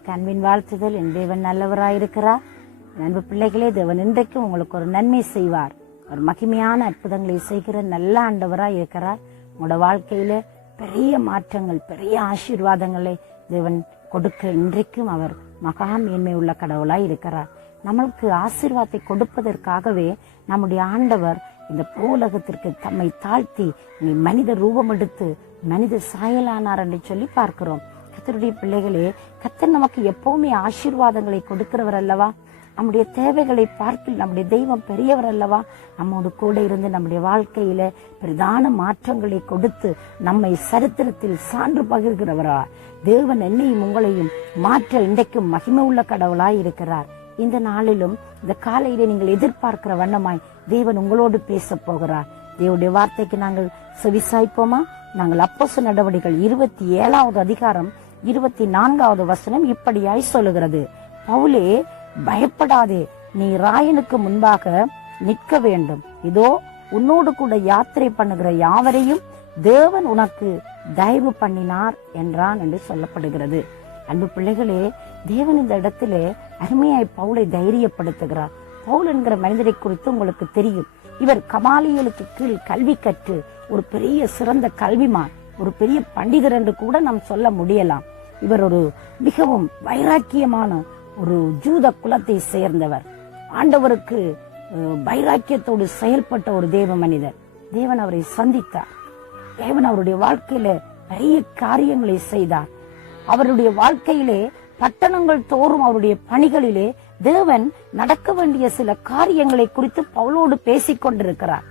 உங்களுக்கு அன்பின் வாழ்த்துதல். என் தேவன் நல்லவராயிருக்கிறார். அன்பு பிள்ளைகளே, தேவன் இன்றைக்கும் உங்களுக்கு ஒரு நன்மை செய்வார். ஒரு மகிமையான அற்புதங்களை செய்கிற நல்ல ஆண்டவராய் இருக்கிறார். உங்களோட வாழ்க்கையில பெரிய மாற்றங்கள், பெரிய ஆசீர்வாதங்களை தேவன் கொடுக்க இன்றைக்கும் அவர் மகா மேன்மை உள்ள கடவுளாய் இருக்கிறார். நம்மளுக்கு ஆசீர்வாதத்தை கொடுப்பதற்காகவே நம்முடைய ஆண்டவர் இந்த பூலகத்திற்கு தம்மை தாழ்த்தி மனித ரூபம் எடுத்து மனித சாயலானார் என்று சொல்லி பார்க்கிறோம். கர்த்தருடைய பிள்ளைகளே, கர்த்தர் நமக்கு எப்பவுமே ஆசீர்வாதங்களை கொடுக்கிறவர் அல்லவா? நம்முடைய தேவைகளை பார்த்து நம்முடைய தெய்வம் பெரியவர் அல்லவா? நம்மோடு கூட இருந்து நம்முடைய வாழ்க்கையில பிரதான மாற்றங்களை கொடுத்து நம்மை சரித்திரத்தில் சான்று பகிர்கிறவரா தேவன் என்னையும் உங்களையும் மாற்ற இன்றைக்கும் மகிமை உள்ள கடவுளாய் இருக்கிறார். இந்த நாளிலும் இந்த காலையில நீங்கள் எதிர்பார்க்கிற வண்ணமாய் தேவன் உங்களோடு பேச போகிறார். தேவனுடைய வார்த்தைக்கு நாங்கள் செவிசாய்ப்போமா? நாங்கள் அப்போஸ்தலர் நடவடிக்கைகள் 27வது அதிகாரம் 24வது வசனம் இப்படியாய் சொல்லுகிறது. பவுலே, பயப்படாதே, நீ ராயனுக்கு முன்பாக நிற்க வேண்டும். இதோ உன்னோடு கூட யாத்திரை பண்ணுகிற யாவரையும் தேவன் உனக்கு தயவு பண்ணினார் என்றான் என்று சொல்லப்படுகிறது. அன்பு பிள்ளைகளே, தேவன் இந்த இடத்திலே அருமையாய் பவுலை தைரியப்படுத்துகிறார். பவுல் என்கிற மனிதரை குறித்து உங்களுக்கு தெரியும். இவர் கமாலியலுக்கு கீழ் கல்வி கற்று ஒரு பெரிய சிறந்த கல்விமான், ஒரு பெரிய பண்டிதர் என்று கூட நாம் சொல்ல முடியலாம். இவர் ஒரு மிகவும் வைராக்கியமான ஒரு ஜூத குலத்தை சேர்ந்தவர். ஆண்டவருக்கு வைராக்கியத்தோடு செயல்பட்ட ஒரு தேவ மனிதர். தேவன் அவரை சந்தித்தார். தேவன் அவருடைய வாழ்க்கையில பெரிய காரியங்களை செய்தார். அவருடைய வாழ்க்கையிலே பட்டணங்கள் தோறும் அவருடைய பணிகளிலே தேவன் நடக்க வேண்டிய சில காரியங்களை குறித்து பவுலோடு பேசிக் கொண்டிருக்கிறார்.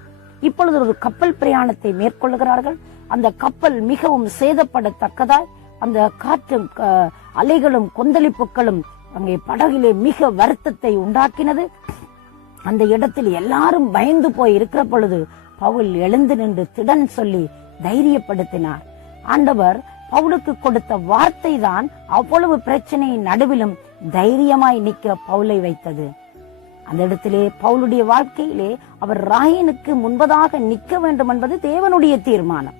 இப்பொழுது ஒரு கப்பல் பிரயாணத்தை மேற்கொள்கிறார்கள். அந்த கப்பல் மிகவும் சேதப்படத்தக்கதாய் அந்த காற்றும் அலைகளும் கொந்தளிப்புகளும் அங்கே படகிலே மிக வருத்தத்தை உண்டாக்கினது. அந்த இடத்தில் எல்லாரும் பயந்து போய் இருக்கிற பொழுது பவுல் எழுந்து நின்று திடன் சொல்லி தைரியப்படுத்தினார். ஆண்டவர் பவுலுக்கு கொடுத்த வார்த்தை தான் அவ்வளவு பிரச்சனையின் நடுவிலும் தைரியமாய் நிற்க பவுலை வைத்தது. அந்த இடத்திலே பவுலுடைய வாழ்க்கையிலே அவர் ராயனுக்கு முன்பதாக நிற்க வேண்டும் என்பது தேவனுடைய தீர்மானம்.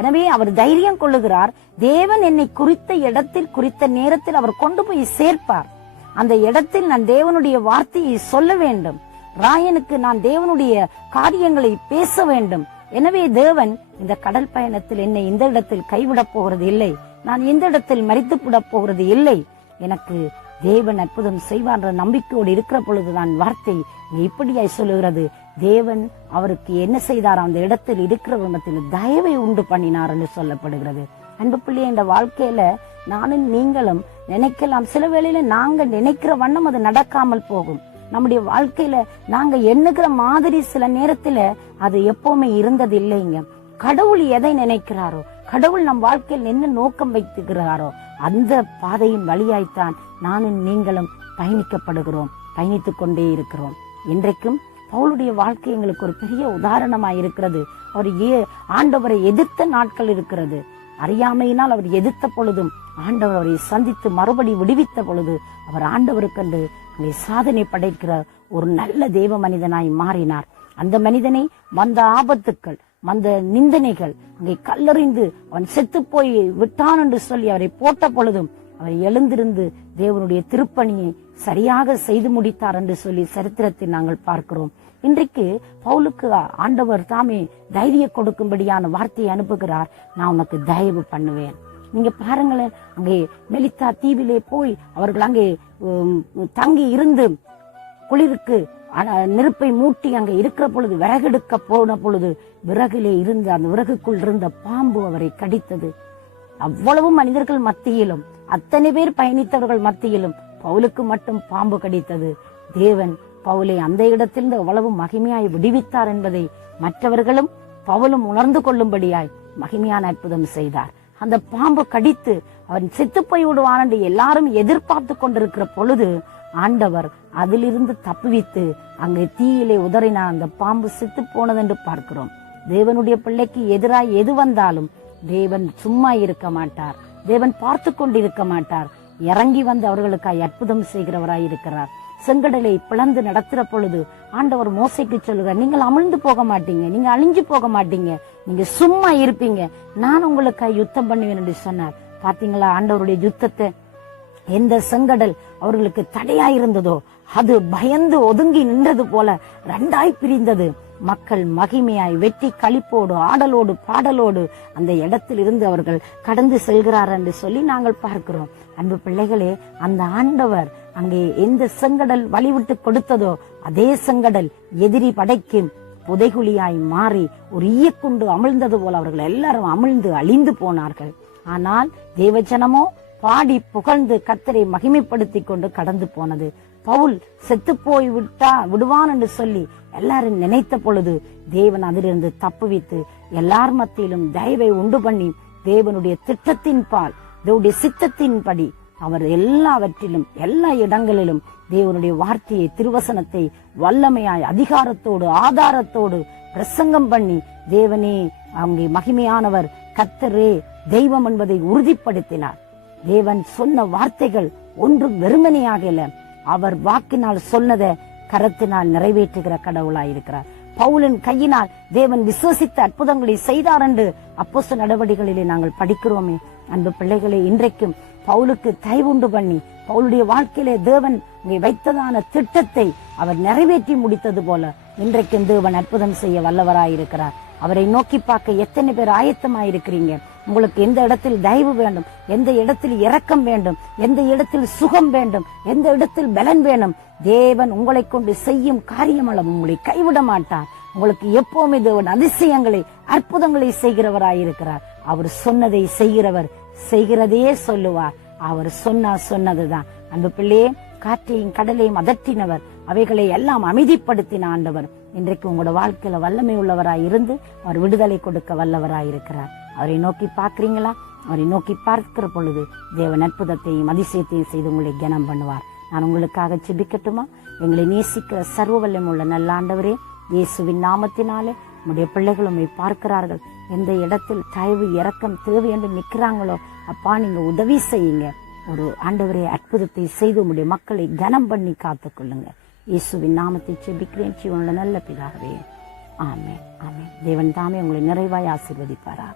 எனவே அவர் தைரியம் கொள்ளுகிறார். தேவன் என்னை குறித்த இடத்தில் குறித்த நேரத்தில் அவர் கொண்டு போய் சேர்ப்பார். அந்த இடத்தில் நான் தேவனுடைய வார்த்தையை சொல்ல வேண்டும். ராயனுக்கு நான் தேவனுடைய காரியங்களை பேச வேண்டும். எனவே தேவன் இந்த கடல் பயணத்தில் என்னை இந்த இடத்தில் கைவிடப் போகிறது இல்லை. நான் இந்த இடத்தில் மரித்து விடப் போகிறது இல்லை. எனக்கு தேவன் அற்புதம் செய்வார் என்ற நம்பிக்கையோடு இருக்கிற பொழுதுதான் வார்த்தை இப்படியாய் சொல்லுகிறது. தேவன் அவருக்கு என்ன செய்தார்? அந்த இடத்தில் இருக்கிறவர்கள் தயவை உண்டு பண்ணினார் என்று சொல்லப்படுகிறது. அன்பு பிள்ளை, இந்த வாழ்க்கையில நானும் நீங்களும் நினைக்கலாம், சில வேளையில நாங்க நினைக்கிற வண்ணம் அது நடக்காமல் போகும். நம்முடைய வாழ்க்கையில நாங்க எண்ணுகிற மாதிரி சில நேரத்துல அது எப்பவுமே இருந்தது இல்லைங்க. கடவுள் எதை நினைக்கிறாரோ, கடவுள் நம் வாழ்க்கையில் என்ன நோக்கம் வைத்துக்கிறாரோ அந்த பாதையின் வழியாய்த்தான் நானும் நீங்களும் பயணிக்கப்படுகிறோம், பயணித்துக் கொண்டே இருக்கிறோம். இன்றைக்கும் பவுலுடைய வாழ்க்கை எங்களுக்கு ஒரு பெரிய உதாரணமாய் இருக்கிறது. அவர் ஆண்டவரை எதிர்த்த நாட்கள் இருக்கிறது. அறியாமையினால் அவர் எதிர்த்த பொழுதும் ஆண்டவர் அவரை சந்தித்து மறுபடி விடுவித்த பொழுது அவர் ஆண்டவருக்கென்று அங்கே சாதனை படைக்கிற ஒரு நல்ல தேவ மனிதனாய் மாறினார். அந்த மனிதனை வந்த ஆபத்துக்கள், வந்த நிந்தனைகள், அங்கே கல்லறிந்து அவன் செத்து போய் விட்டான் என்று சொல்லி அவரை போட்ட பொழுதும் அவர் எழுந்திருந்து தேவனுடைய திருப்பணியை சரியாக செய்து முடித்தார் என்று சொல்லி சரித்திரத்தில் நாங்கள் பார்க்கிறோம். இன்றைக்கு பவுலுக்கு ஆண்டவர் தாமே தைரிய கொடுக்கும்படியான வார்த்தையை அனுப்புகிறார். நான் உனக்கு தயவு பண்ணுவேன். நீங்க பாருங்களேன், அங்கே மெலித்தா தீவிலே போய் அவர்கள் அங்கே தங்கி இருந்து குளிருக்கு நெருப்பை மூட்டி அங்கே இருக்கிற பொழுது விறகெடுக்க போன பொழுது விறகிலே இருந்த அந்த விறகுக்குள் இருந்த பாம்பு அவரை கடித்தது. அவ்வளவு மனிதர்கள் மத்தியிலும், அத்தனை பேர் பயணித்தவர்கள் மத்தியிலும் பவுலுக்கு மட்டும் பாம்பு கடித்தது. தேவன் பவுலை அந்த இடத்திலிருந்து அவ்வளவு மகிமையாய் விடுவித்தார் என்பதை மற்றவர்களும் பவுலும் உணர்ந்து கொள்ளும்படியாய் மகிமையான அற்புதம் செய்தார். அந்த பாம்பு கடித்து அவன் செத்து போய் விடுவான் என்று எல்லாரும் எதிர்பார்த்து கொண்டிருக்கிற பொழுது ஆண்டவர் அதிலிருந்து தப்புவித்து அங்கே தீயிலே உதறினார். அந்த பாம்பு செத்து போனது என்று பார்க்கிறோம். தேவனுடைய பிள்ளைக்கு எதிராய் எது வந்தாலும் தேவன் சும்மா இருக்க மாட்டார். தேவன் பார்த்து கொண்டிருக்க மாட்டார். இறங்கி வந்து அவர்களுக்காய் அற்புதம் செய்கிறவராய் இருக்கிறார். செங்கடலை பிளந்து நடத்துற பொழுது ஆண்டவர் மோசைக்கு சொல்லுகிறார், நீங்கள் அமிழ்ந்து போக மாட்டீங்க, நீங்க அழிஞ்சு போக மாட்டீங்க, நீங்க சும்மா இருப்பீங்க, நான் உங்களுக்காய் யுத்தம் பண்ணுவேன் என்று சொன்னார். பாத்தீங்களா ஆண்டவருடைய யுத்தத்தை? எந்த செங்கடல் அவர்களுக்கு தடையாயிருந்ததோ அது பயந்து ஒதுங்கி நின்றது போல 2ஆய் பிரிந்தது. மக்கள் மகிமையாய் வெற்றி களிப்போடு ஆடலோடு பாடலோடு அந்த இடத்தில் இருந்து அவர்கள் கடந்து செல்கிறார் என்று சொல்லி நாங்கள் பார்க்கிறோம். அன்பு பிள்ளைகளே, அந்த ஆண்டவர் அங்கே எந்த செங்கடல் வழிவிட்டு கொடுத்ததோ அதே செங்கடல் எதிரி படைக்கு புதைகுழியாய் மாறி ஒரு ஈயக்குண்டு அமிழ்ந்தது போல அவர்கள் எல்லாரும் அமிழ்ந்து அழிந்து போனார்கள். ஆனால் தேவஜனமோ பாடி புகழ்ந்து கர்த்தரை மகிமைப்படுத்தி கொண்டு கடந்து போனது. பவுல் செத்து போய் விடுவான் என்று சொல்லி எல்லாரும் நினைத்த பொழுது தேவன் அதிலிருந்து தப்புவித்து எல்லார் மத்தியிலும் தயவை உண்டு பண்ணி தேவனுடைய திட்டத்தின் பால் தேவனுடைய சித்தத்தின்படி அவர் எல்லாவற்றிலும் எல்லா இடங்களிலும் தேவனுடைய வார்த்தையை திருவசனத்தை வல்லமையாய் அதிகாரத்தோடு ஆதாரத்தோடு பிரசங்கம் பண்ணி தேவனே அங்கே மகிமையானவர் கர்த்தரே தெய்வம் என்பதை உறுதிப்படுத்தினார். தேவன் சொன்ன வார்த்தைகள் ஒன்றும் வெறுமனையாகல, அவர் வாக்கினால் சொன்னதை கரத்தினால் நிறைவேற்றுகிற கடவுளாயிருக்கிறார். பவுலின் கையினால் தேவன் விசுவசித்த அற்புதங்களை செய்தார் என்று அப்போஸ்தலர் நடவடிக்கைகளிலே நாங்கள் படிக்கிறோமே. அன்பு பிள்ளைகளே, இன்றைக்கும் பவுலுக்கு தயவுண்டு பண்ணி பவுலுடைய வாழ்க்கையிலே தேவன் வைத்ததான திட்டத்தை அவர் நிறைவேற்றி முடித்தது போல இன்றைக்கும் தேவன் அற்புதம் செய்ய வல்லவராயிருக்கிறார். அவரை நோக்கி பார்க்க எத்தனை பேர் ஆயத்தமாயிருக்கிறீங்க? உங்களுக்கு எந்த இடத்தில் தயவு வேண்டும், எந்த இடத்தில் இரக்கம் வேண்டும், எந்த இடத்தில் சுகம் வேண்டும், எந்த இடத்தில் பலன் வேணும், தேவன் உங்களை கொண்டு செய்யும் காரியமளவு உங்களை கைவிட மாட்டார். உங்களுக்கு எப்பவுமே தேவன் அதிசயங்களை அற்புதங்களை செய்கிறவராயிருக்கிறார். அவர் சொன்னதை செய்கிறவர், செய்கிறதையே சொல்லுவார். அவர் சொன்னதுதான். அன்பு பிள்ளையே, காற்றையும் கடலையும் அதட்டினவர், அவைகளை எல்லாம் அமைதிப்படுத்தின ஆண்டவர் இன்றைக்கு உங்களோட வாழ்க்கையில வல்லமை உள்ளவராய் இருந்து அவர் விடுதலை கொடுக்க வல்லவராயிருக்கிறார். அவரை நோக்கி பார்க்கிறீங்களா? அவரை நோக்கி பார்க்கிற பொழுது தேவன் அற்புதத்தையும் அதிசயத்தையும் செய்து உங்களை கனம் பண்ணுவார். நான் உங்களுக்காக ஜெபிக்கட்டுமா? எங்களை நேசிக்கிற சர்வ வல்லமை உள்ள நல்ல ஆண்டவரே, இயேசுவின் நாமத்தினாலே உங்களுடைய பிள்ளைகள் உண்மை பார்க்கிறார்கள். எந்த இடத்தில் தயவு இரக்கம் தேவை என்று நிற்கிறாங்களோ அப்பா, நீங்க உதவி செய்யுங்க. ஒரு ஆண்டவரே அற்புதத்தை செய்து உங்களுடைய மக்களை கனம் பண்ணி காத்துக் கொள்ளுங்க. இயேசுவின் நாமத்தை ஜெபிக்கிறேன் ஜீவனுள்ள நல்ல பிதாவே, ஆமென், ஆமென். தேவன் தாமே உங்களை நிறைவாய் ஆசீர்வதிப்பாராக.